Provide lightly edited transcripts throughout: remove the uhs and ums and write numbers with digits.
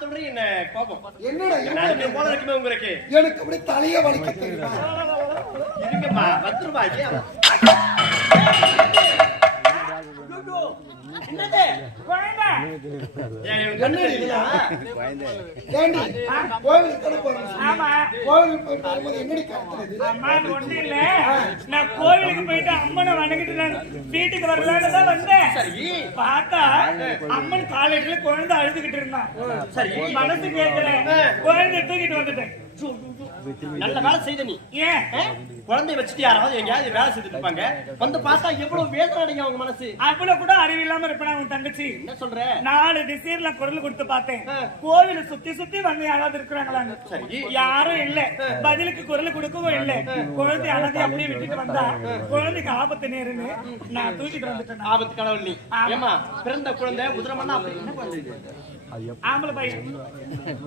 பார்த்தோடனே என்ன கோபம் என்னடா போல இருக்குமே உங்களுக்கு? எனக்கு அப்படி தலைய வலிக்க தெரியுமா? இருங்கப்பா, வந்துருப்பா. என்னது குழந்தை? நான் கோவிலுக்கு போயிட்டு அம்மனை வணங்கிட்டு நான் வீட்டுக்கு வரலான்னு தான் வந்தேன். பார்த்தா அம்மன் காலேஜ்ல குழந்தை அழுதுகிட்டு இருந்தான். சரி, மனசு கேட்கல, குழந்தை தூக்கிட்டு வந்துட்டேன். நல்ல வேலை செய்த நீ. ஏன் குழந்தைய வச்சுட்டு யாராவது எங்கேயாவது வேலை செய்துட்டு இருப்பாங்க, வந்து பார்த்தா எவ்வளவு வேதனை அடைங்க அவங்க மனசு. அவ்வளவு கூட அறிவில்லாம இருப்பேன். உன் தங்கச்சி என்ன சொல்ற? 4 திசையில குரல் கொடுத்து பார்த்தேன். கோவில சுத்தி சுத்தி வந்து யாராவது இருக்கிறாங்களான்னு. யாரும் இல்ல. பதிலுக்கு குரல் கொடுக்கவும் இல்ல. குழந்தை அனதை அப்படியே விட்டுட்டு வந்தா குழந்தைக்கு ஆபத்து நேருன்னு நான் தூக்கிட்டு வந்துட்டேன். ஆபத்து கடவுள் நீ. ஏமா பிறந்த குழந்தை உதிரமண்ணா அப்படி என்ன குழந்தை? ஆம்பளை பையன்.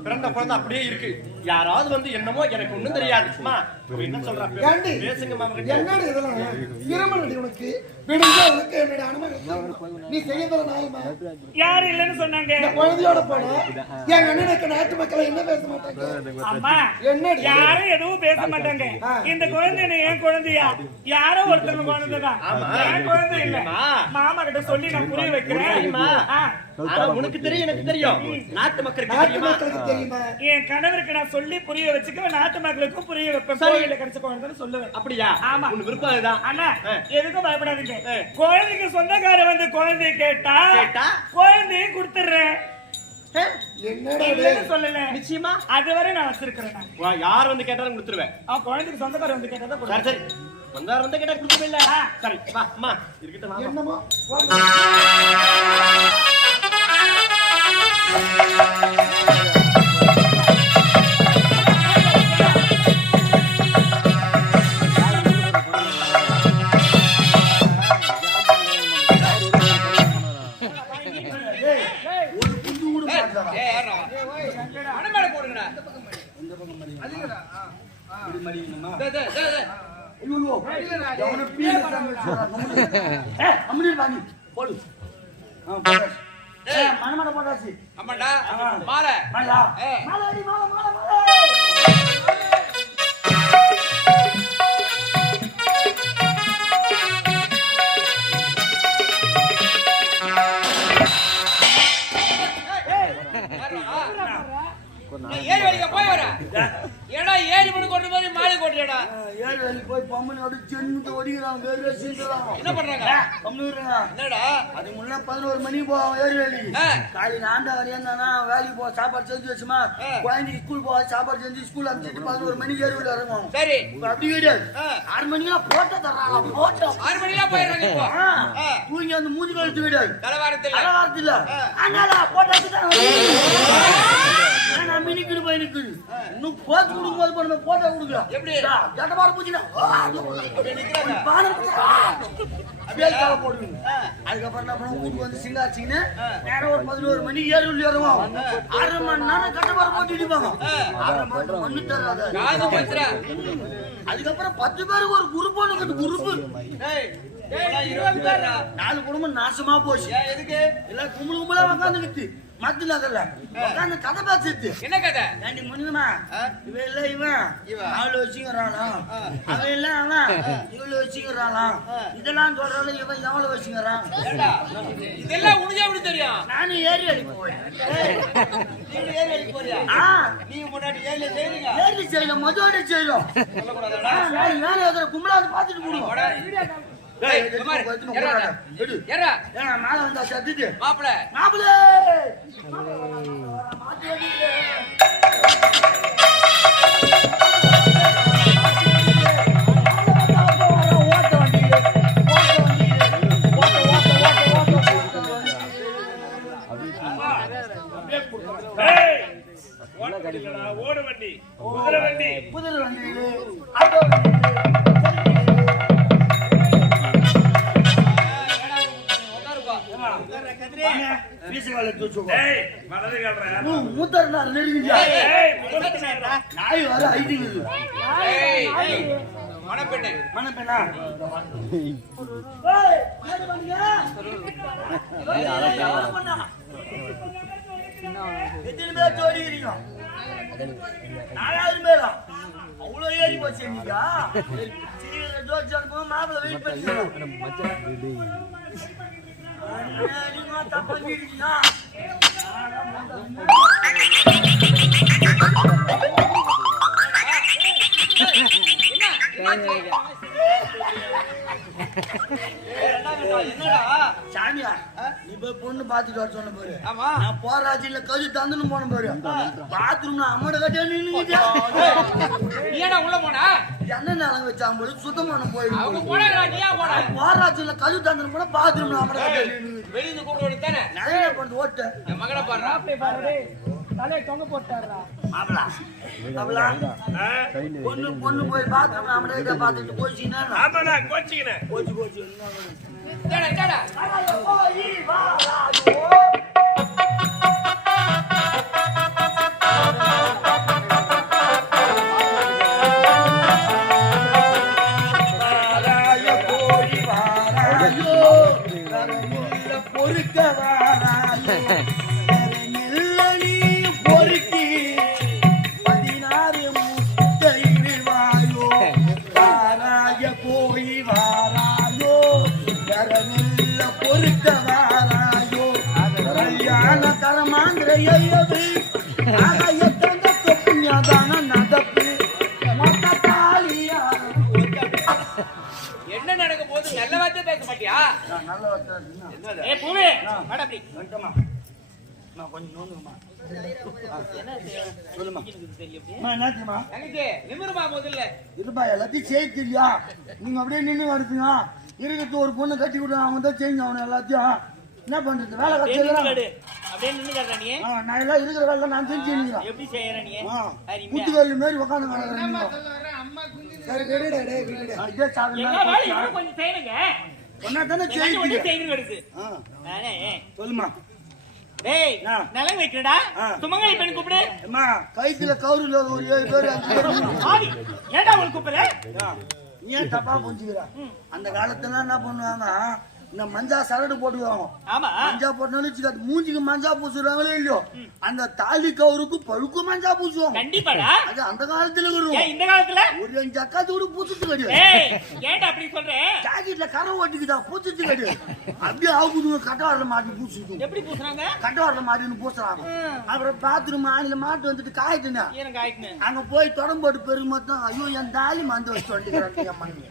பிறந்த குழந்தை அப்படியே இருக்கு. யாராவது வந்து என்னமோ எனக்கு ஒண்ணும் தெரியாது. என்ன சொல்ற? பேசுங்க மாமா. என்னடி இதெல்லாம் இருமலடி உனக்கு விடுஞ்சா உனக்கு என்னோட அனுமதி நீ செய்யறத நாயமா? யாரு இல்லன்னு சொன்னாங்க? குழந்தையோட போன என் அண்ணனுக்கு நாட்டு மக்கள் என்ன பேச மாட்டாங்க? அம்மா என்னடி யாரும் எதுவும் பேச மாட்டாங்க. இந்த குழந்தை என் குழந்தையா? யாரோ ஒருத்தர் குழந்தைதான். என் குழந்தை இல்ல. மாமா கிட்ட சொல்லி நான் புரிய வைக்கிறேன். உனக்கு தெரியும், எனக்கு தெரியும். நாட்டு மக்களுக்கு தெரியுமா? என் கணவருக்கு நான் சொல்லி புரிய வச்சுக்க, நாட்டு மக்களுக்கும் புரிய வைப்பேன். கோயில கிடைச்ச குழந்தைன்னு சொல்லுவேன். அப்படியா? ஆமா, உன் விருப்பம் அதுதான். அண்ணா எதுக்கும் பயப்படாதீங்க. குழந்தைக்கு சொந்தக்கார வந்து குழந்தைய கேட்டா குழந்தைய கொடுத்துறேன். என்னடா சொல்லல? நிச்சயமா அதுவரை நான் வச்சிருக்கிறேன். யார் வந்து கேட்டாலும் கொடுத்துருவேன். குழந்தைக்கு சொந்தக்கார வந்து கேட்டா சரி வந்தார் வந்து கேட்டா கொடுத்துருவேன். சரி வா அம்மா இருக்கட்டும். என்னமா மனமட போட்டாச்சு. ஆமாடா மாலை மாலை மாலை மாலை ஏறி வலிக்க போய் வர ஏடா ஏறி பண்ணி கொண்டு போய் மாலை கொட்டியடா. ஏறி வலி போய் பம்மனோட சென்னுட்டு ஓடிறாங்க. வேற சீந்தறாங்க. என்ன பண்றாங்க? பம்மனுறாங்க. என்னடா அது முன்ன 11 மணிக்கு போவோம் ஏறி வலி. காலையில ஆண்டா வரையாந்தானா வேலைக்கு போ சாப்பாடு செஞ்சு வச்சுமா குழந்தைக்கு ஸ்கூல் போவா சாப்பாடு செஞ்சு ஸ்கூல் அனுப்பிச்சிட்டு 11 மணிக்கு ஏறி வலி இறங்குவோம். சரி அப்படி கிடையாது. 6 மணிக்கு போட்டோ தர்றாங்க. போட்டோ 6 மணிக்கு போயிடுறாங்க. இப்போ தூங்கி வந்து மூஞ்சி கழுத்து கிடையாது. தலைவாரத்தில் அதனால போட்டோ நான் மினிக்கு போய் நிக்குது. இன்னும் போட்டு கொடுக்கும்போது பண்ண போட்டோ கொடுக்கலாம். எப்படி ஜட்ட பாரு பூச்சினா போடுவீங்க. அதுக்கப்புறம் என்ன பண்ணுவோம்? வீட்டுக்கு வந்து சிங்காச்சின்னு நேரம் ஒரு 11 மணிக்கு ஏறி உள்ளி வருவோம். 1/2 மணி நேரம் கட்டப்பாறை போட்டு இடிப்பாங்க. 1/2 மணி நேரம் மண்ணு தராத. அதுக்கப்புறம் 10 பேருக்கு ஒரு குரூப் ஒன்று குரூப் 4 குடும்பம் நாசமா போச்சு. எதுக்கு எல்லாம் கும்பலா உட்காந்துக்கிட்டு மத்தில அதல்ல உட்காந்து கதை பேசிட்டு. என்ன கதை? ஏண்டி முனியுமா இவன் இல்ல இவன் ஆளு வச்சுக்கிறானா, அவன் இல்ல அவன் இவ்வளவு வச்சுக்கிறானா, இதெல்லாம் சொல்றாலும் இவன் எவ்வளவு வச்சுக்கிறான். இதெல்லாம் உனக்கு எப்படி தெரியும்? நானும் ஏறி அடிக்க போறேன். ஏறி அடிக்க போறியா? நீ முன்னாடி ஏறி செய்றீங்க. ஏறி செய்யலாம், மதுவோட செய்யலாம். வேலை இருக்கிற கும்பலா வந்து பாத்துட்டு போடுவோம். மேல வந்தா சத்துட்டு மாப்பிள மாப்பிள ஓடு வண்டி குதிரை வண்டி குதிரை வண்டி நாய் வர ஐடிங்குது. மணப்பெண்ணே மணப்பெண்ணா எத்தனை பேர் ஜோடி இருக்கீங்க? 4000 பேரா? அவ்வளோ ஏறி போச்சு நீங்க. சீக்கிரம் ஜோடி அனுப்புங்க, மாப்பிள்ளை வெயிட் பண்ணிக்கிறோம். நீங்க தப்பு பண்ணிருக்கீங்க. சாமியா நீ போய் பொண்ணு பாத்துட்டு வர சொன்ன பாரு. நான் போற ராஜில கழி தந்துன்னு போன பாரு. பாத்ரூம்ல அம்மட கட்டியா நின்னுக்கிட்டியா? உள்ள போனா என்ன நிலம் வச்சாங்க போது சுத்தமான போயிடும். போற ராஜில கழி தந்துன்னு போனா பாத்ரூம்ல அம்மட கட்டியா நின்னுக்கிட்டு வெளியில கூப்பிட்டு தானே நிறைய பண்ணு ஓட்ட மகளை பாடுறா தலை தொங்க போட்டாரா மாப்பிளா மாப்பிளா பொண்ணு போய் பாத்ரூம்ல அம்மட கட்டியா பாத்துட்டு போச்சுன்னா ஆமாடா கோச்சிக்கினே போச்சு என்ன நடக்க போது நல்ல வார்த்தை பேச மாட்டியா? நல்ல வார்த்தை ஏ பூவே வாடா அப்படி வந்துட்டமா நான் கொஞ்சம் நோந்துமா சொல்லுமா என்னாச்சுமா தங்கச்சி நிமிருமா முதல்ல இருப்பா எல்லாத்தையும் செய்யா நீங்க அப்படியே நின்று வருதுங்க இருக்கிறது ஒரு பொண்ணு கட்டி விடுறான் அவன் தான் செஞ்சு அவனை எல்லாத்தையும் என்ன பண்றது வேலை கட்டி அப்படியே நின்னு கறற நீ நான் எல்லாம் இருக்கிற வேலை நான் செஞ்சு எப்படி செய்யற நீ குத்துக்கல்லு மாதிரி உட்காந்து கிடக்குறேன் சரி கெடுடா டேய் கெடுடா இதே சாதனை கொஞ்சம் செய்யுங்க ஒண்ணா தானே செய்யுங்க நானே சொல்லுமா டேய் நிலம் வைக்கடா சுமங்கலி பெண் கூப்பிடு அம்மா கைத்துல கவுருல ஒரு 7 பேர் 5 பேர் ஆவி ஏண்டா உங்களுக்கு கூப்பிடுற நீ ஏன் தப்பா புரிஞ்சுக்கிற அந்த காலத்துல என்ன பண்ணுவாங்க இந்த மஞ்சா சரடு போட்டுக்குவாங்க ஆமா மஞ்சா போட்டோன்னு மூஞ்சிக்கு மஞ்சா பூசுறாங்களே இல்லையோ அந்த தாலி கவுருக்கு பழுக்கு மஞ்சா பூசுவாங்க கண்டிப்பாடா அது அந்த காலத்துல இருக்கும் இந்த காலத்துல ஒரு 5 அக்காத்து கூட பூசுறது கிடையாது ஏண்டா அப்படி சொல்ற ஜாக்கெட்ல கரை ஓட்டிக்கிட்டா பூசுறது கிடையாது அப்படியே ஆகுது கட்டவாரில் மாட்டி பூசுது எப்படி பூசுறாங்க கட்டவாரில் மாட்டின்னு பூசுறாங்க அப்புறம் பாத்ரூம் ஆணில மாட்டு வந்துட்டு காயிட்டுனேன் அங்க போய் தொடம் போட்டு பெருகு மொத்தம் ஐயோ என் தாலி மந்து வச்சு வந்துக்கிறாங்க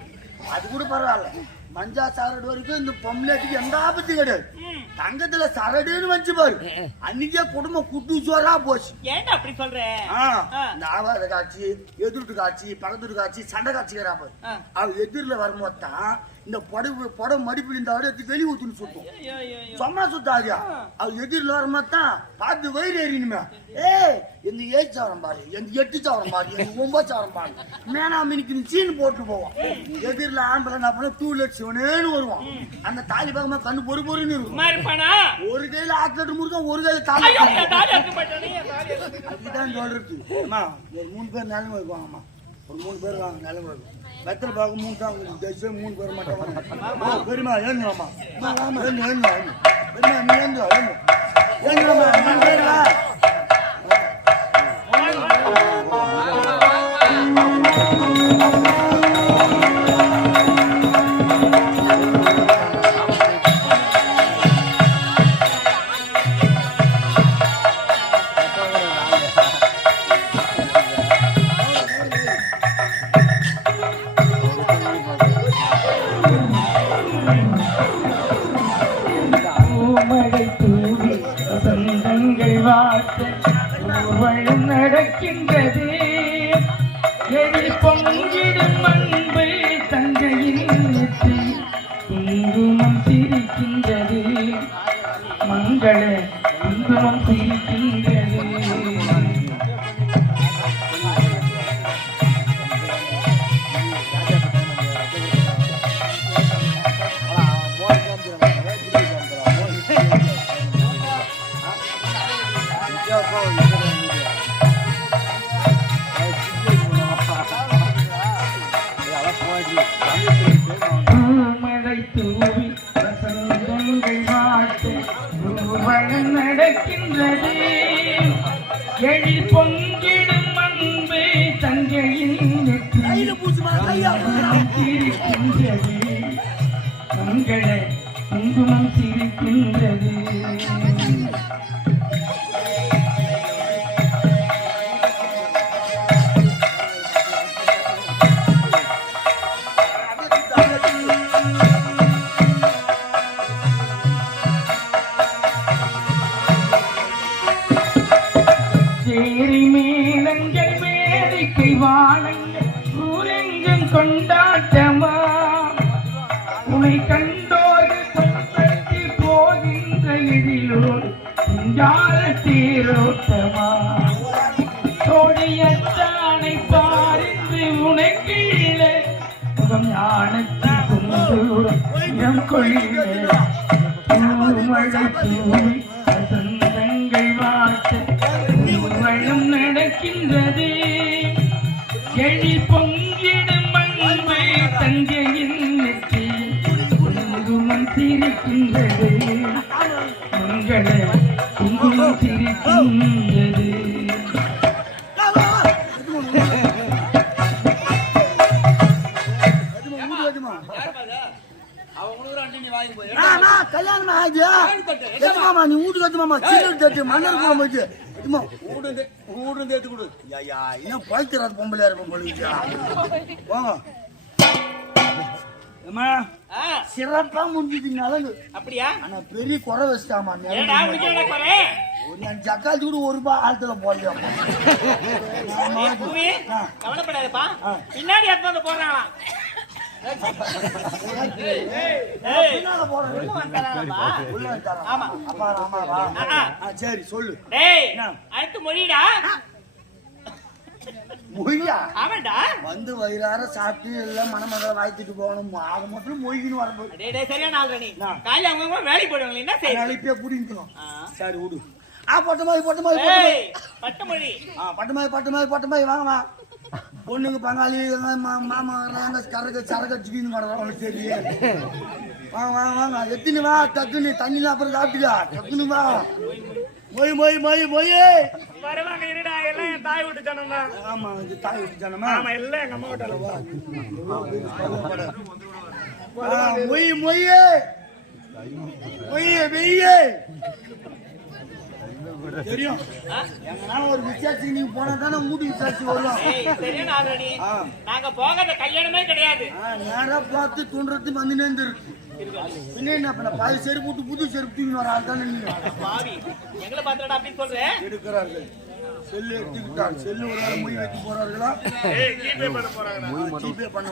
அது கூட பரவாயில்ல மஞ்சா சரடு வரைக்கும் இந்த பொம்பளைக்கு எந்த ஆபத்து கிடையாது தங்கத்துல சரடுன்னு வச்சு பாரு அன்னைக்கே குடும்பம் குட்டு சோறா போச்சு ஏன்டா அப்படி சொல்ற நாவாத காட்சி எதிர்ட்டு காட்சி பக்கத்து காட்சி சண்டை காட்சிக்கிறா பாரு அவ எதிரில வரும்போதுதான் இந்த புடவை மடிப்பு இந்த எடுத்து வெளி ஊத்துன்னு சுத்தும் சும்மா சுத்தாதியா அவ எதிரில வரும்போதுதான் பார்த்து வயிறு ஏறினுமே எந்த 7 சவரம் பாரு எந்த 8 சவரம் பாரு எந்த 9 சவரம் பாரு மேனா மினிக்கு சீன் போட்டு போவான் எதிரில ஆம்பளை என்ன பண்ண 2 லட்சம் வருவான் அந்த தாலி பக்கமா கண்ணு பொறு பொறுன்னு இருக்கும் ஒரு கையில ஆட்லட்டு முருகன் ஒரு கையில தாலி அதுதான் சொல்றது அம்மா ஒரு 3 பேர் நிலைமை இருக்குவாங்கம்மா ஒரு 3 பேர் வாங்க நிலைமை இருக்கும் வெத்தலை பார்க்க 3 தான் உங்களுக்கு 3 பேர் மட்டும் பெருமா ஏங்கம்மா ஏங்க பெருமா நீ ஏங்கம்மா 3 பேர் வா நடக்கின்றது எரி பொங்கிடும் அன்பை தங்கையில் குங்குமம் சிரிக்கின்றது மங்கள குங்குமம் சிரிக்கின்றது மழை தூவி வசந்தங்கள் வாட்டு நடக்கின்றது எழில் பொங்கிடும் அன்பு தங்கையின் சிரிக்கின்றது உங்களை குங்குமம் சிரிக்கின்றது கொண்டாட்டமா உனை கண்டோர்கள் சொந்தத்தி போகின்ற எதிலோடு சிங்கார தேரோட்டமா தோழியத்தானை பாரிந்து உனை கீழே முகம் ஞானத்தை கொண்டு கொள்ளிலே மழை தூவி வசந்தங்கள் வார்த்தை வளம் நடக்கின்றது எழில் பொங்கிடும் அன்பை தங்கையின் நெற்றி குங்குமம் சிரிக்கின்றது மங்கள குங்குமம் சிரிக்கின்றது கல்யாணம் ஆகியா நீ வீட்டுக்கு எத்துமாமா சீரட் தட்டு மன்னர் குளம் போச்சு இன்னும் பழுத்துறாது பொம்பளையா இருப்போம் போங்க சிறப்பா முடிஞ்சதுனால அப்படியா ஆனா பெரிய குறை வச்சுட்டாமா ஜக்காத்து கூட ஒரு ரூபாய் ஆழத்துல போடலையா கவலைப்படாதப்பா பின்னாடி எடுத்து போடுறாங்களா சரி சொல்லு அடுத்து மொழிடா மொழியா ஆமாண்டா வந்து வயிறார சாப்பிட்டு எல்லாம் மனமகளை வாய்த்துட்டு போகணும் ஆக மட்டும் மொழிக்குன்னு வரும்போது சரியான ஆள் நீ காலையில அவங்க வேலைக்கு போடுவாங்க என்ன சரி வேலைக்கே புடிக்கணும் சரி விடு பட்டமாய் வாங்கம்மா பொண்ணுக்கு பங்காளி மாமா வர்றாங்க சரக்கு வர்றாங்க சரி வாங்க வாங்க வாங்க எத்தினு வா டக்குன்னு தண்ணிலாம் அப்புறம் சாப்பிட்டுக்கா டக்குன்னு வா மொய் வருவாங்க இருடா எல்லாம் என் தாய் வீட்டு ஜனம் தான் ஆமா இது தாய் வீட்டு ஜனமா ஆமா எல்லாம் எங்க அம்மா வீட்டால வெய்யே தெரியும் எங்கன்னா ஒரு விசாரிச்சு நீங்க போனா தானே மூடி விசாரிச்சு வருவோம் நாங்க போகாத கல்யாணமே கிடையாது நேரா பார்த்து தூண்டுறது வந்து நேர்ந்துருக்கு பின்ன என்ன பண்ண பாதி செருப்பு விட்டு புது செருப்பு தூக்கி வர ஆள் தானே நீங்க எங்களை பாத்துடா அப்படின்னு சொல்றேன் எடுக்கிறார்கள் செல்லு எடுத்துக்கிட்டார் செல்லு ஒரு ஆள் மொய் வைக்க போறார்களா ஜிபே பண்ண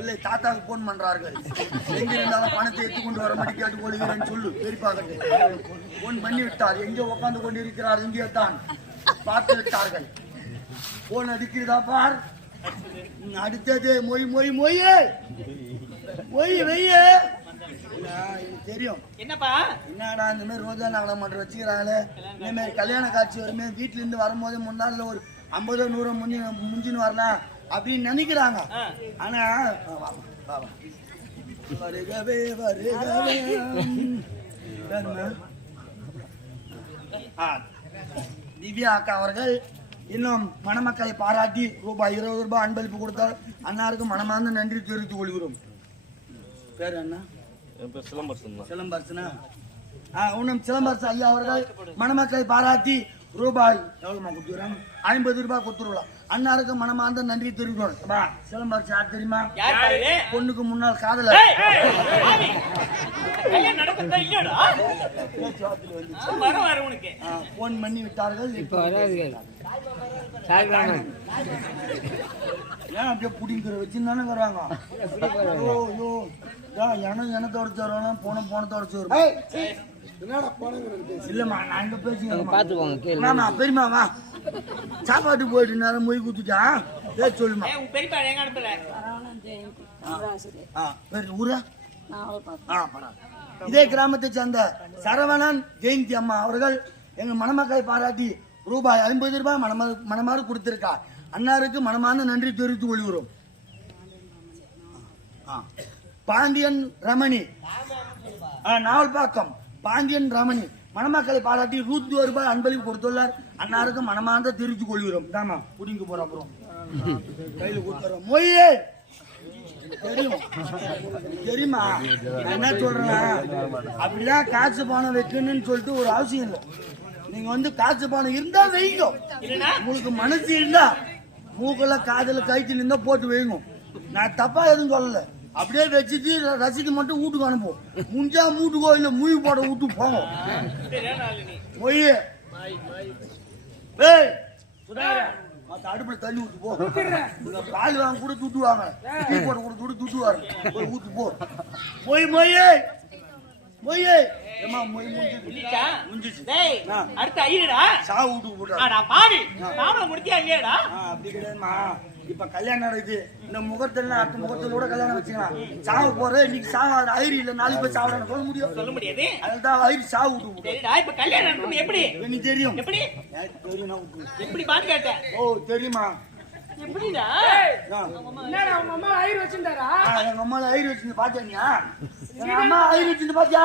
இல்லை தாத்தாவுக்கு போன் பண்றார்கள் எங்க இருந்தாலும் பணத்தை எடுத்துக்கொண்டு வர மாட்டி கேட்டு கொள்கிறேன்னு சொல்லு பெரியப்பாக போன் பண்ணி விட்டார் எங்கே உட்கார்ந்து கொண்டு இருக்கிறார் இங்கே தான் பார்த்து விட்டார்கள் போன் அடிக்கிறதா பார் அடுத்தது வெய்யே தெரியும் என்னப்பா என்னடா இந்த மாதிரி ரோஜா நகலம் மட்டும் வச்சுக்கிறாங்களே இந்த மாதிரி கல்யாண காட்சி வருமே வீட்டுல இருந்து வரும்போது முன்னாள் ஒரு 50-100 முஞ்சின்னு வரலாம் அப்படின்னு நினைக்கிறாங்க ஆனா திவ்யா அக்கா அவர்கள் இன்னும் மணமக்களை பாராட்டி ரூபாய் 20 அன்பளிப்பு கொடுத்தால் அண்ணாருக்கு மனமார்ந்த நன்றி தெரிவித்துக் கொள்கிறோம். பேர் என்ன? சிலம்பரசனா? இன்னும் சிலம்பரசன் ஐயா அவர்கள் மணமக்களை பாராட்டி ரூபாய் எவ்வளவு கொடுத்துறாங்க? 50 ரூபாய் கொடுத்துருக்கலாம். அண்ணாருக்கு மனமார்ந்த நன்றி தெரிவிக்கணும். சிலம்பரசன் யார் தெரியுமா? பொண்ணுக்கு முன்னால் காதல போன் பண்ணி விட்டார்கள். ஏன் அப்படியே புடிங்கிற வச்சுன்னு வராங்க. எனத்தோட தருவாங்க போனத்தோட தருவாங்க. இல்லம்மா நான் இங்க பேசுறேன். பெரியமாவா சாப்பாட்டு போயிட்டு நேரம் மொய் குத்துட்டா சொல்லுமா. ஊரா இதே கிராமத்தை சேர்ந்த சரவணன் ஜெயந்தி அம்மா அவர்கள் எங்க மணமக்களை பாராட்டி ரூபாய் 50 ரூபாய் மனமாறு கொடுத்திருக்கா. அன்னாருக்கு மனமான நன்றி தெரிவித்துக் கொள்கிறோம். பாண்டியன் ரமணி நாவல்பாக்கம் பாண்டியன் ரமணி மணமக்களை பாராட்டி 100 ரூபாய் அன்பளிப்பு கொடுத்துள்ளார். அன்னாருக்கு மனமார்ந்த தெரிவித்துக் கொள்கிறோம். தாமா புடிங்க போற அப்புறம் கையில கொடுத்துறோம். மொய்யே தெரியும் தெரியுமா என்ன சொல்றேன், அப்படிதான் காசு பணம் வைக்கணும்னு சொல்லிட்டு ஒரு அவசியம் இல்லை. நீங்க வந்து காசு பணம் இருந்தா வைங்க, உங்களுக்கு மனசு இருந்தா மூக்கல காதல கைத்துல இருந்தா போட்டு வைங்க. நான் தப்பா எதுவும் சொல்லல, அப்படியே வச்சுட்டு ரசீது மட்டும் வீட்டுக்கு அனுப்புவோம். முஞ்சா மூட்டுக்கோ இல்ல மூவி போட வீட்டு போங்க. மொய்யே ஏய் சுடாரா அடுப்புல தண்ணி ஊத்து போ. பால் வாங்க கூட துட்டுவாங்க, டீ போட கூட துட்டுவாங்க. போய் ஊத்து போ. மொய் மொய்யே மொய்யே ஏமா மொய் முடிஞ்சிச்சு. டேய் அடுத்து ஐயடா சாவு வீட்டுக்கு போடுறா. நான் பாவி மாமல முடிக்கியா இல்லையாடா? அப்படி கிடையாதுமா, இப்ப கல்யாணம் நடக்குது. இந்த முகூர்த்தம் அடுத்த முகூர்த்தம் கூட கல்யாணம் வச்சுக்கலாம். சாவு போற இன்னைக்கு சாவு ஐரி இல்ல, நாளைக்கு போய் சாவறான்னு சொல்ல முடியாது. அதுதான் ஐரி சாவு வீட்டுக்கு போடுறா. சரிடா இப்ப கல்யாணம் நடக்கும் எப்படி? எனக்கு தெரியும். எப்படி தெரியும் எப்படி பாத்து கேட்டேன். ஓ தெரியுமா எப்படிடா? என்னடா உங்க அம்மா ஐயர் வச்சிருந்தாரா? எங்க அம்மா ஐரி வச்சு பாத்தியா? எங்க அம்மா ஐரி வச்சு பாத்தியா?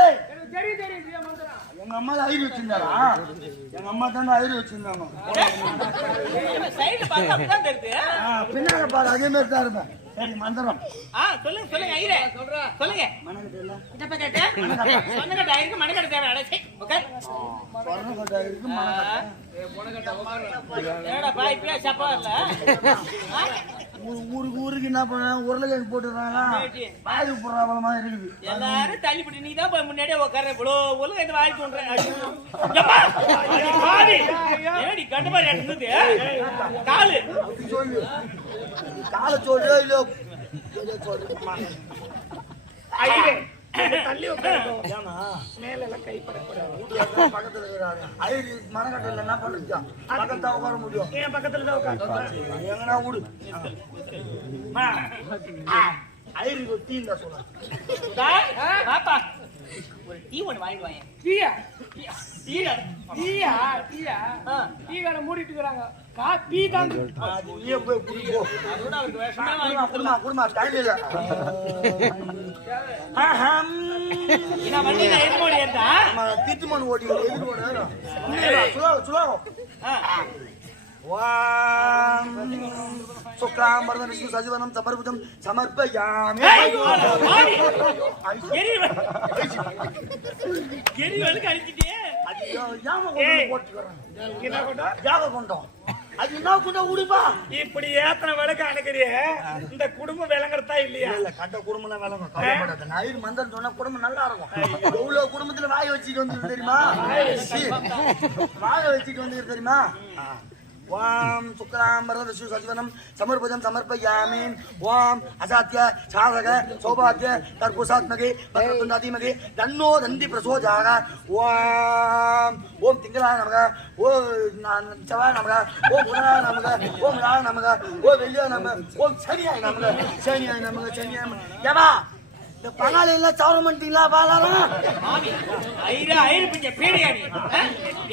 ஏய் தெரியும் தெரியும் மந்திரம். எங்க அம்மா ஐரி வச்சிருந்தாரா? எங்க அம்மா தானே ஐரி வச்சிருந்தாங்க. சைடு பார்த்தா அப்படிதான் தெரியுது. பின்னால பாரு அதே மாதிரி தான் இருப்பேன். சரி மந்திரம் சொல்லுங்க சொல்லுங்க ஐயரே சொல்லுங்க. மனக்கட்டை இல்ல இதப்ப கேட்டேன் சொன்னகட்ட ஐயருக்கு மனக்கட்ட தேவை. அடச்சே ஓகே சொர்ணக்கட்டை இருக்கு மனக்கட்டை. ஏடா பாய் இப்ப சப்பா இல்ல. ஊருக்கு என்ன பண்ண உருளைக்கிழங்கு போட்டுறாங்க, வாய் போடுறாங்கள மாதிரி இருக்குது. எல்லாரும் தள்ளிப்பட்டு நீ தான் போய் முன்னாடியே உட்கார இவ்வளோ ஒழுங்கு இந்த வாய் தோன்றேன். ஏடி கண்டு பாரு இருந்தது காலு சொல்லு காலை சொல்றோ இல்லையோ ஐயரே தள்ளி உட்காருங்க. மேல எல்லாம் கை படக்கூடாது. பக்கத்துல இருக்கிறாங்க. ஐயர் மனக்கட்டையில் என்ன பண்ணுச்சா பக்கத்தா உட்கார முடியும். என் பக்கத்துல தான் உட்காந்து எங்கன்னா விடு. ஐயருக்கு டீ தான் சொல்லுவேன். பாப்பா ஒரு டீ ஒன்று வாங்கிட்டு வாங்க. டீயா டீயா டீயா டீயா டீ கடை மூடிட்டு இருக்காங்க. டீ தான் நீயே போய் குடிப்போ. அதோட அவருக்கு வேஷமே குடுமா டைம் இல்ல. என்ன வண்டி நான் எது மோடி ஏத்தா தீட்டுமன் ஓடி எதிர் ஓட சுலாவோ சுக்லாம்பரம் விஷ்ணு சஜிவனம் சமர்ப்பிதம் சமர்ப்பயாமி. எரிவலுக்கு அடிச்சிட்டே இப்படி ஏத்தனை விளக்கு அணுக்கிறிய இந்த குடும்பம் விளங்குறதா இல்லையா? கட்ட குடும்பம் விளங்கும். நயிர் மந்திரம் சொன்னா குடும்பம் நல்லா இருக்கும். எவ்வளவு குடும்பத்துல வாய வச்சுட்டு வந்து தெரியுமா? வாய வச்சுட்டு வந்து தெரியுமா? ஓம் சுக்லாம்பரம் விஷ்ணு சஜிவனம் சமர்ப்பிதம் சமர்ப்பயாமி. ஓம் அசாத்திய சாதக சௌபாகிய தர்புசாத்மகே பத்ரதுண்டாதிமகே தன்னோ தந்தி பிரசோஜாக. ஓம் ஓம் திங்களாய நமக, ஓம் செவ்வாய் நமக, ஓம் புதனாய நமக, ஓம் ராய நமக, ஓம் வெள்ளியாய நமக, ஓம் சனியாய நமக, சனியாய நமக, சனியாய நமக. இந்த பங்காளி எல்லாம் சவரம் பண்ணிட்டீங்களா? பாலாரம் ஐயா ஐயரு கொஞ்சம் பேடியா நீ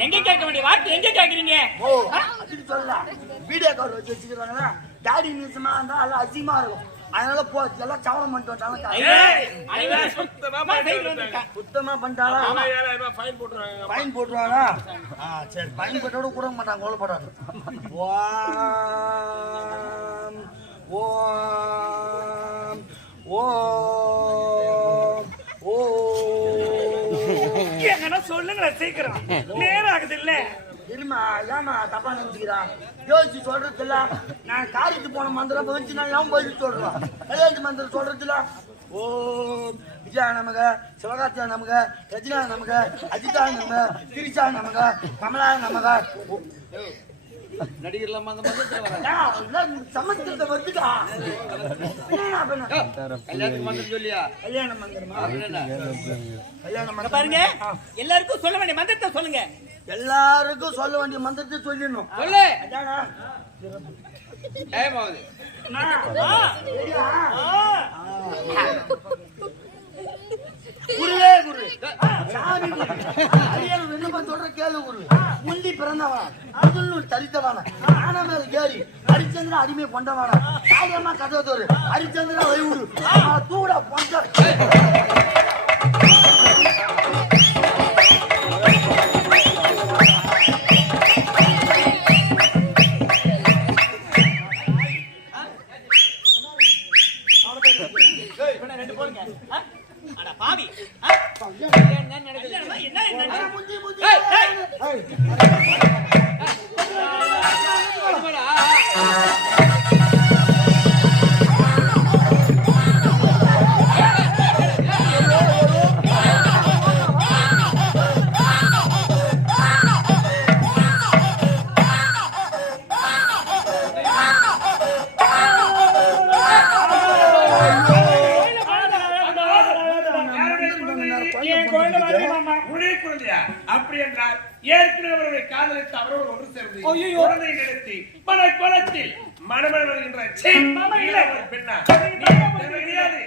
எங்க கேட்க வேண்டிய வார்த்தை எங்க கேக்குறீங்க? ஓ அதுக்கு சொல்லலாம். வீடியோ கவர் வச்சு வச்சுக்கிறாங்கன்னா டாடி நியூஸ்மா இருந்தா எல்லாம் அசிங்கமா இருக்கும். அதனால போ எல்லாம் சவரம் பண்ணிட்டு வந்தாங்க. சுத்தமா பண்ணிட்டாளா? ஃபைன் போட்டுருவாங்க. சரி ஃபைன் போட்டோட கூட மாட்டாங்க, கோலப்படாது. ஓம் ஓம் எங்கன்னா சொல்லுங்க சீக்கிரம், நேரம் ஆகுது இல்ல? இருமா ஏமா தப்பா நினைச்சுக்கிறான்? யோசிச்சு சொல்றது இல்ல. நான் காரியத்துக்கு போன மந்திரம் வச்சு நான் ஏன் போய் சொல்றேன். கல்யாணத்து மந்திரம் சொல்றது இல்ல. ஓம் விஜயா நமக, சிவகார்த்தியா நமக, ரஜினா நமக, அஜிதா நமக, திரிஷா நமக, கமலா நமக. நடிகர்லாம் அந்த மந்திரத்துல சமஸ்கிருத வருதுடா. கல்யாணத்துக்கு மந்திரம் சொல்லியா? கல்யாண மந்திரமா? கல்யாண மந்திரம் பாருங்க, எல்லாருக்கும் சொல்ல வேண்டிய மந்திரத்தை சொல்லுங்க. எல்லாருக்கும் சொல்ல வேண்டிய மந்திரத்தை சொல்லிடணும். சொல்லு. அதானா டைமாவது குருவே குரு சாமி குரு அடியார் விண்ணப்ப சொல்ற கேளு குரு. முந்தி பிறந்தவன அதுன்னு தரித்தவன ஆனமேல் கேரி ஹரிச்சந்திர அடிமை கொண்டவன காரியமா கதை தோறு ஹரிச்சந்திர வைவுடு தூட பொண்ட பாவி என்ன நடக்குது? என்ன முந்தி முந்தி அப்படி என்றால் ஏற்கனவே அவர்களை காதலித்து அவரோடு ஒன்று சேர்ந்து குழந்தை நடத்தி மனக்கோலத்தில் மணமன் வருகின்ற பெண்ணா தெரியாது.